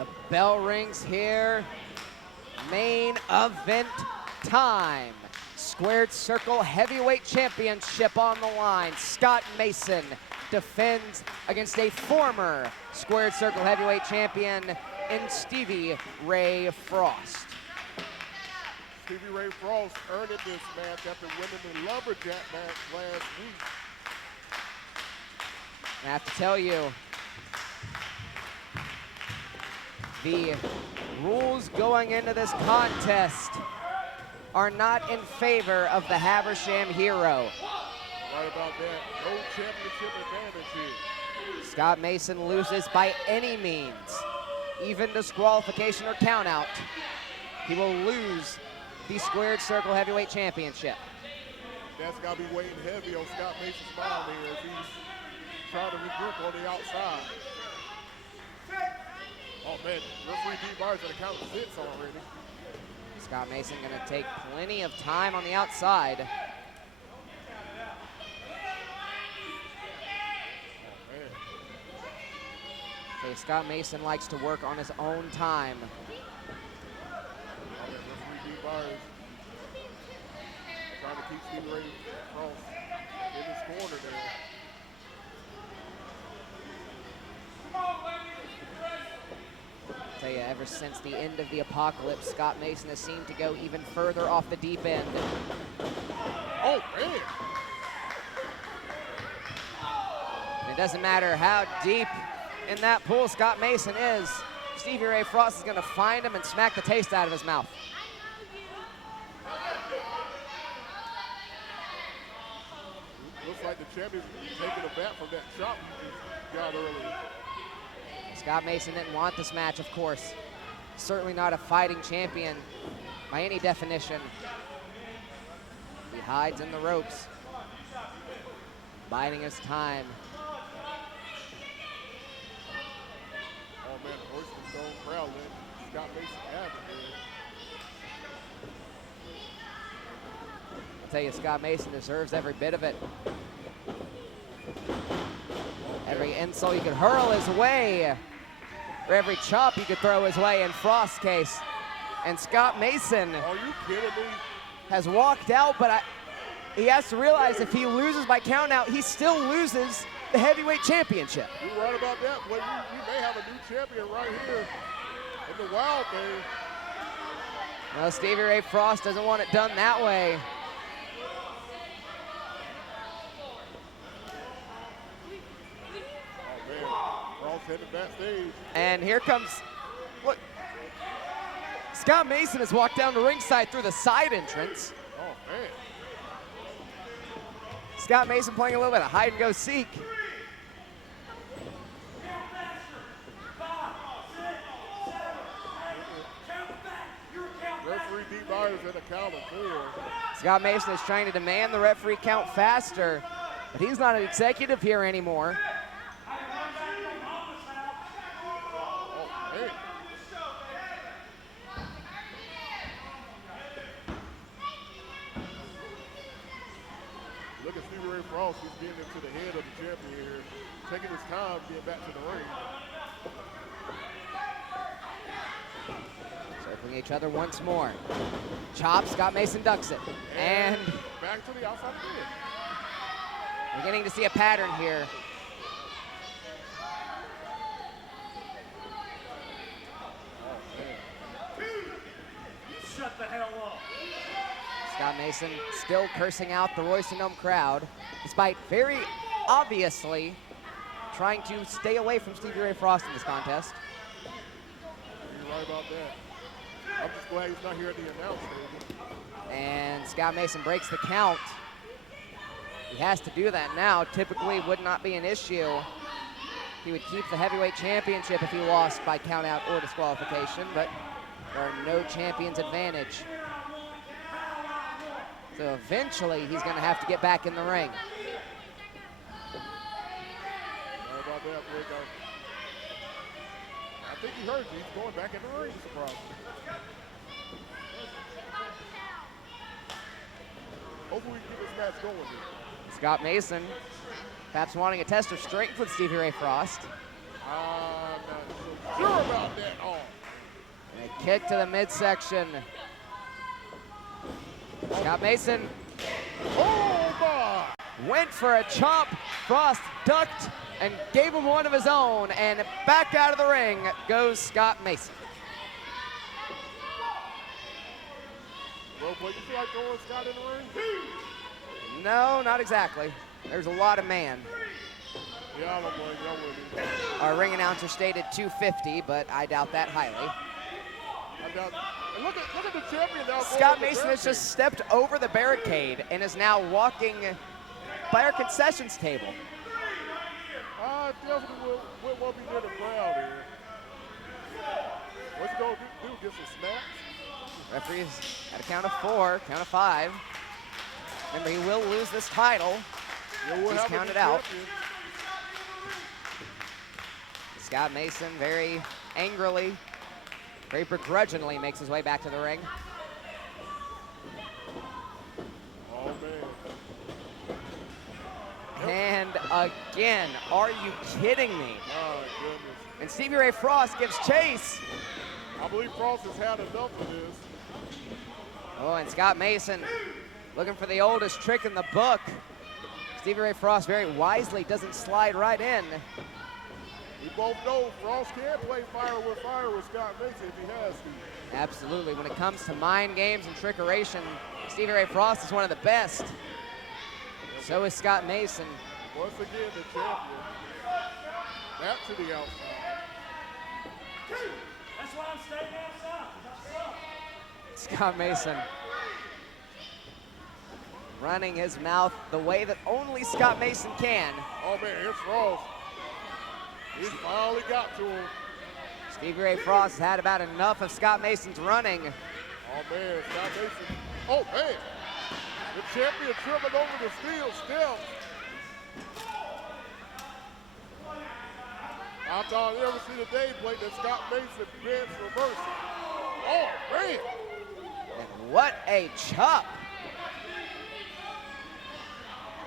The bell rings here. Main event time. Squared Circle Heavyweight Championship on the line. Scott Mayson defends against a former Squared Circle Heavyweight Champion in Stevie Ray Frost. Stevie Ray Frost earned this match after winning the lumberjack match last week. I have to tell you, the rules going into this contest are not in favor of the Habersham hero. Right about that. No championship advantage here. Scott Mayson loses by any means, even disqualification or countout. He will lose the Squared Circle Heavyweight Championship. That's got to be weighing heavy on Scott Mason's mind here as he's trying to regroup on the outside. Oh man, referee D. Bars at the count of 6 already. Scott Mayson gonna take plenty of time on the outside. Oh man. Okay, Scott Mayson likes to work on his own time. Oh, yeah, referee D. Bars trying to keep Stevie Ray Frost in his corner there. Tell you, ever since the end of the apocalypse, Scott Mayson has seemed to go even further off the deep end. Oh man! And it doesn't matter how deep in that pool Scott Mayson is, Stevie Ray Frost is gonna find him and smack the taste out of his mouth. Looks like the champion's taking a bat from that chop he got earlier. Scott Mayson didn't want this match, of course. Certainly not a fighting champion by any definition. He hides in the ropes, biding his time. Oh man, Royston Stone crowd let Scott Mayson have it here. I'll tell you, Scott Mayson deserves every bit of it. Every insult you could hurl his way, or every chop you could throw his way in Frost's case. And Scott Mayson Are you kidding me? has walked out, but he has to realize if he loses by countout, he still loses the heavyweight championship. You're right about that. Well, we may have a new champion right here in the wild thing. No, Stevie Ray Frost doesn't want it done that way. Headed backstage. And here comes, look, Scott Mayson has walked down to ringside through the side entrance. Oh, man. Scott Mayson playing a little bit of hide and go seek. Referee D. Byers at a count of 4. Scott Mayson is trying to demand the referee count faster, but he's not an executive here anymore. Look at Stevie Ray Frost. He's getting into the head of the champion here, taking his time to get back to the ring. Circling each other once more. Chop, Scott Mayson ducks it. And back to the outside field. We're getting to see a pattern here. Shut the hell up. Scott Mayson still cursing out the Royston Dome crowd, despite very obviously trying to stay away from Stevie Ray Frost in this contest. You're right about that. I'm just glad he's not here at the announce table. And Scott Mayson breaks the count. He has to do that now. Typically would not be an issue. He would keep the heavyweight championship if he lost by countout or disqualification, but there are no champion's advantage. So eventually he's going to have to get back in the ring. How about that, boy? I think you heard you. He's going back in the ring, surprise. Hopefully we can get this match going here. Scott Mayson perhaps wanting a test of strength with Stevie Ray Frost. sure about that arm. And a kick to the midsection. Scott Mayson Oh, my. went for a chomp. Frost ducked and gave him one of his own. And back out of the ring goes Scott Mayson. Well, but you feel like throwing Scott in the ring? No, not exactly. There's a lot of man. Yeah, I don't blame you. I wouldn't. Our ring announcer stated 250, but I doubt that highly. I got, and look at the champion now. Scott Mayson has just stepped over the barricade and is now walking by our concessions table. I definitely will be near the crowd here. What's he going to do? Get some snaps? Referee's at a count of 4, count of 5. Remember, he will lose this title. Yeah, we'll He's have a counted new out. champion. Scott Mayson very angrily, very begrudgingly makes his way back to the ring. Oh, man. And again, are you kidding me? My goodness. And Stevie Ray Frost gives chase. I believe Frost has had enough of this. Oh, and Scott Mayson looking for the oldest trick in the book. Stevie Ray Frost very wisely doesn't slide right in. We both know Frost can play fire with Scott Mayson if he has to. Absolutely. When it comes to mind games and trickeration, Stevie Ray Frost is one of the best. So is Scott Mayson. Once again, the champion. Back to the outside. That's why I'm staying outside. Scott Mayson running his mouth the way that only Scott Mayson can. Oh, man, here's Frost. He's finally got to him. Stevie Ray Frost has had about enough of Scott Mason's running. Oh, man, Scott Mayson. Oh, man. The champion tripping over the steel steps. I thought I'd ever see the day plate that Scott Mayson bends reverse. Oh, man. And what a chop.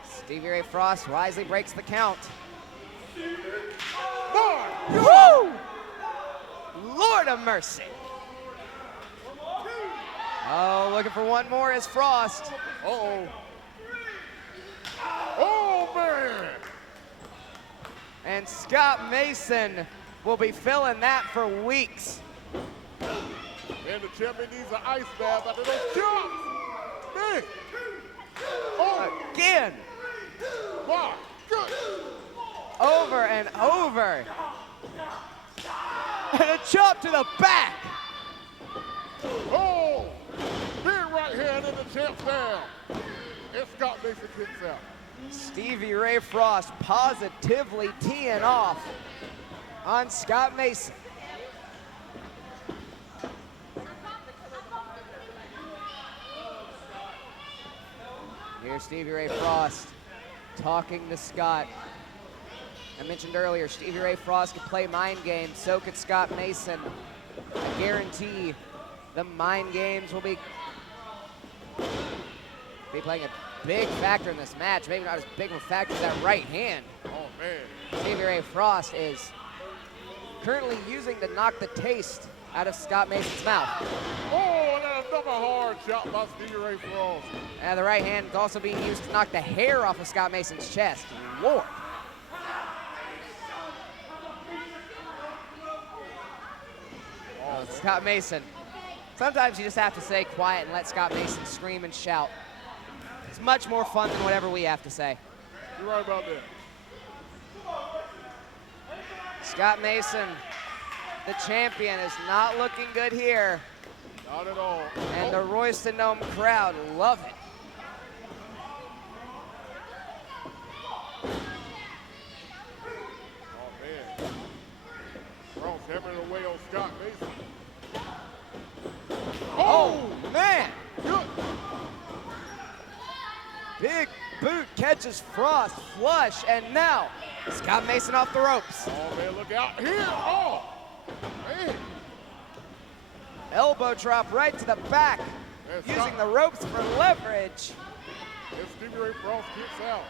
Stevie Ray Frost wisely breaks the count. Woo! Lord of mercy. Oh, looking for one more is Frost. Uh-oh. Oh, man. And Scott Mayson will be filling that for weeks. And the champion needs an ice bath after those chops. Man. Oh, Again, my goodness. over and over. And a chop to the back. Oh, big right hand in the champ's down. And Scott Mayson kicks out. Stevie Ray Frost positively teeing off on Scott Mayson. Here's Stevie Ray Frost talking to Scott. I mentioned earlier, Stevie Ray Frost could play mind games, so could Scott Mayson. I guarantee the mind games will be playing a big factor in this match. Maybe not as big of a factor as that right hand. Oh, man. Stevie Ray Frost is currently using to knock the taste out of Scott Mason's mouth. Oh, and another hard shot by Stevie Ray Frost. And the right hand is also being used to knock the hair off of Scott Mason's chest. Lord. Scott Mayson. Sometimes you just have to stay quiet and let Scott Mayson scream and shout. It's much more fun than whatever we have to say. You're right about that. Scott Mayson, the champion, is not looking good here. Not at all. And the Royston Dome crowd love it. Oh, man. Frost hammering away on Scott Mayson. Oh, man! Good. Big boot catches Frost flush, and now Scott Mayson off the ropes. Oh, man, look out here. Oh, man. Elbow drop right to the back, And using Scott- the ropes for leverage. And Stevie Ray Frost kicks out.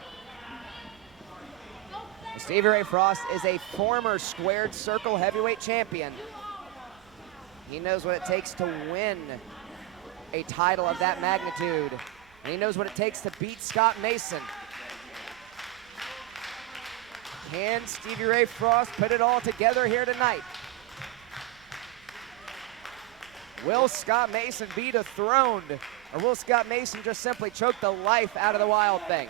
Stevie Ray Frost is a former squared circle heavyweight champion. He knows what it takes to win a title of that magnitude. And he knows what it takes to beat Scott Mayson. Can Stevie Ray Frost put it all together here tonight? Will Scott Mayson be dethroned, or will Scott Mayson just simply choke the life out of the Wild Thing?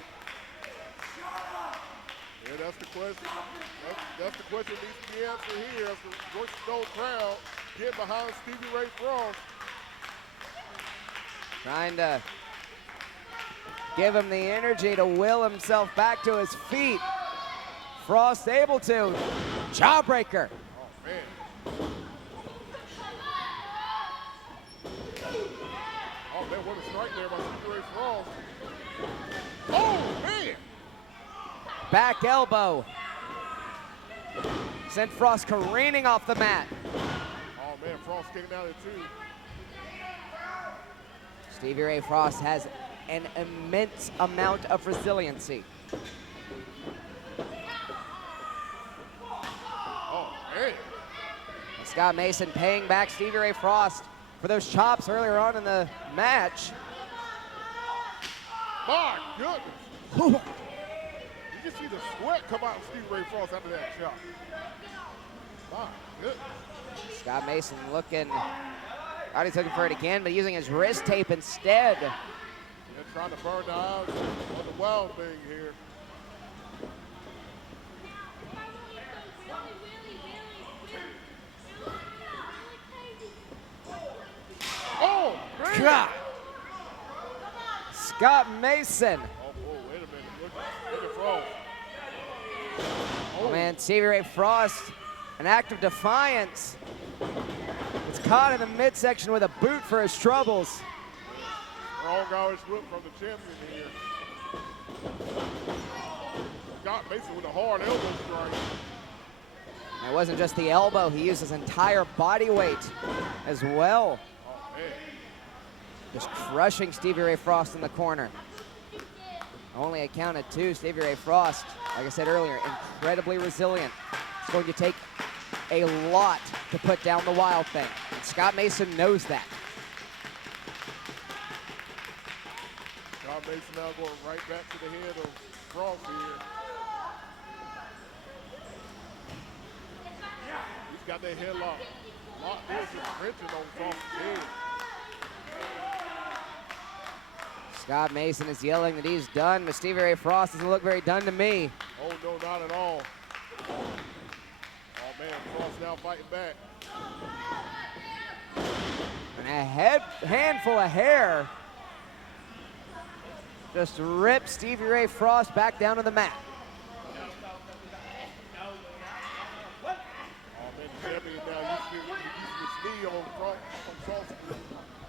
Yeah, that's the question. That's the question that needs to be answered here as the Voice of Gold crowd get behind Stevie Ray Frost. Trying to give him the energy to will himself back to his feet. Frost able to. Jawbreaker. Oh, man. Oh, man, what a strike there by Stevie Ray Frost. Oh, man. Back elbow. Sent Frost careening off the mat. Oh, man, Frost came out of too. Stevie Ray Frost has an immense amount of resiliency. Oh, man. Scott Mayson paying back Stevie Ray Frost for those chops earlier on in the match. My goodness. You just see the sweat come out of Stevie Ray Frost after that shot. My goodness. Scott Mayson looking, thought he's looking for it again, but using his wrist tape instead. They're trying to burn the eyes on the Wild Thing here. Oh, man. God. Scott Mayson. Oh, wait a minute. Look at Frost. Oh, man, Stevie Ray Frost, an act of defiance. It's caught in the midsection with a boot for his troubles. Wrong Irish whip from the champion here. Scott Mayson with a hard elbow strike. And it wasn't just the elbow, he used his entire body weight as well. Oh, man. Just crushing Stevie Ray Frost in the corner. Only a count of two. Stevie Ray Frost, like I said earlier, incredibly resilient. It's going to take a lot to put down the Wild Thing. And Scott Mayson knows that. Scott Mayson now going right back to the head of Frost here. He's got that headlock. Locked in, just wrenching on Frost's head. Scott Mayson is yelling that he's done, but Stevie Ray Frost doesn't look very done to me. Oh, no, not at all. Oh, man, Frost now fighting back. And a handful of hair just rips Stevie Ray Frost back down to the mat. Oh, man, the champion now using his knee on Frost's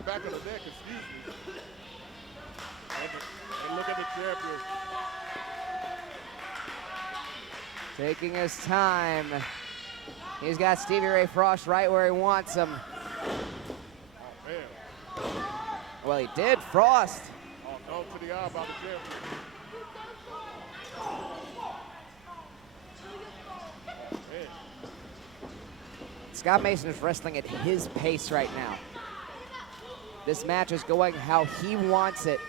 back of the neck, excuse me. And look at the champion. Taking his time. He's got Stevie Ray Frost right where he wants him. Oh, man. Well, he did. Frost. Oh, no to the eye by the champion. Oh, man. Scott Mayson is wrestling at his pace right now. This match is going how he wants it.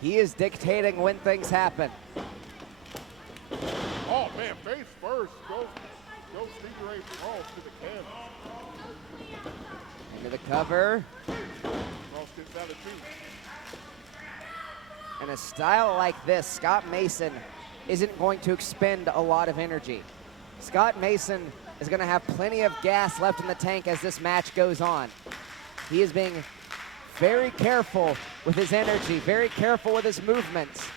He is dictating when things happen. Oh, man, face first. Goes Stevie Ray Frost to the canvas. Into the cover. Frost gets out of two. In a style like this, Scott Mayson isn't going to expend a lot of energy. Scott Mayson is going to have plenty of gas left in the tank as this match goes on. He is being very careful with his energy, very careful with his movements,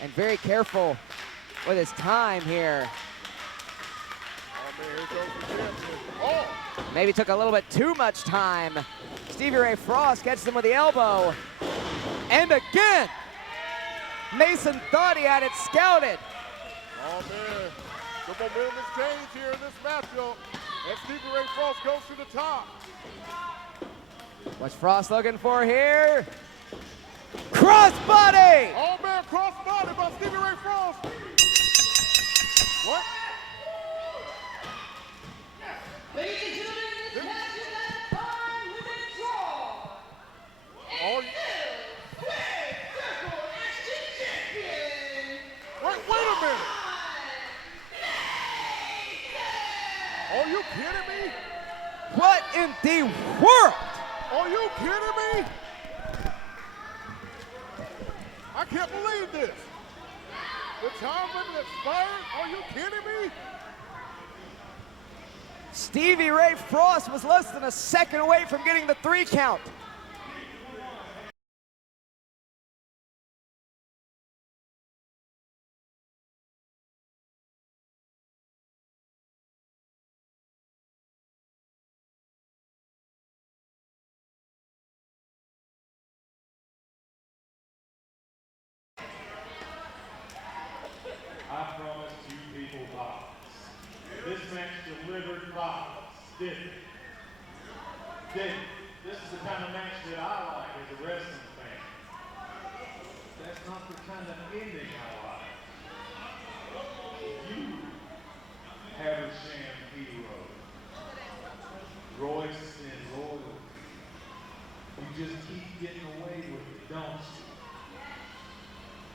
and very careful with his time here. Oh, man, here goes the champion. Oh! Maybe took a little bit too much time. Stevie Ray Frost gets him with the elbow. And again, Mayson thought he had it scouted. Oh, man. The momentum has changed here in this matchup. And Stevie Ray Frost goes to the top. What's Frost looking for here? Crossbody! Oh, man, crossbody by Stevie Ray Frost. What? in the world? Are you kidding me? I can't believe this. The time limit expired? Are you kidding me? Stevie Ray Frost was less than a second away from getting the 3 count. I promised you people violence. This match delivered violence, didn't it? This is the kind of match that I like as a wrestling fan. That's not the kind of ending I like. You have a sham hero. Royce and loyalty. You just keep getting away with it, don't you?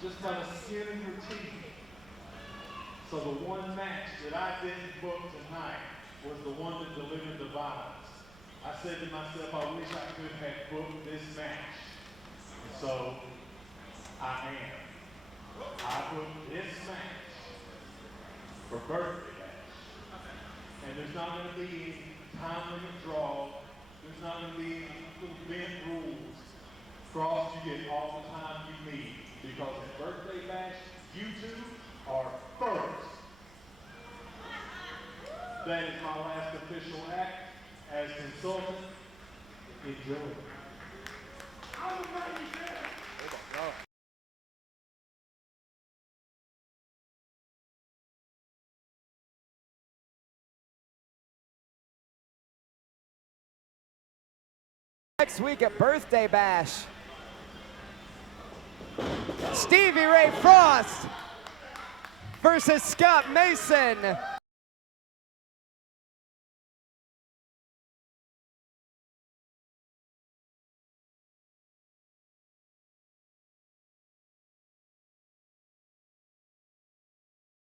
Just by the skin of your teeth. So the one match that I didn't book tonight was the one that delivered the violence. I said to myself, I wish I could have booked this match. And so I am. I booked this match for birthday match. And there's not going to be any time limit draw. There's not going to be any little bent rules. Cross, you get all the time you need. Because at birthday bash, you two are first. That is my last official act as consultant. Enjoy. Oh my God. Next week at Birthday Bash, Stevie Ray Frost versus Scott Mayson.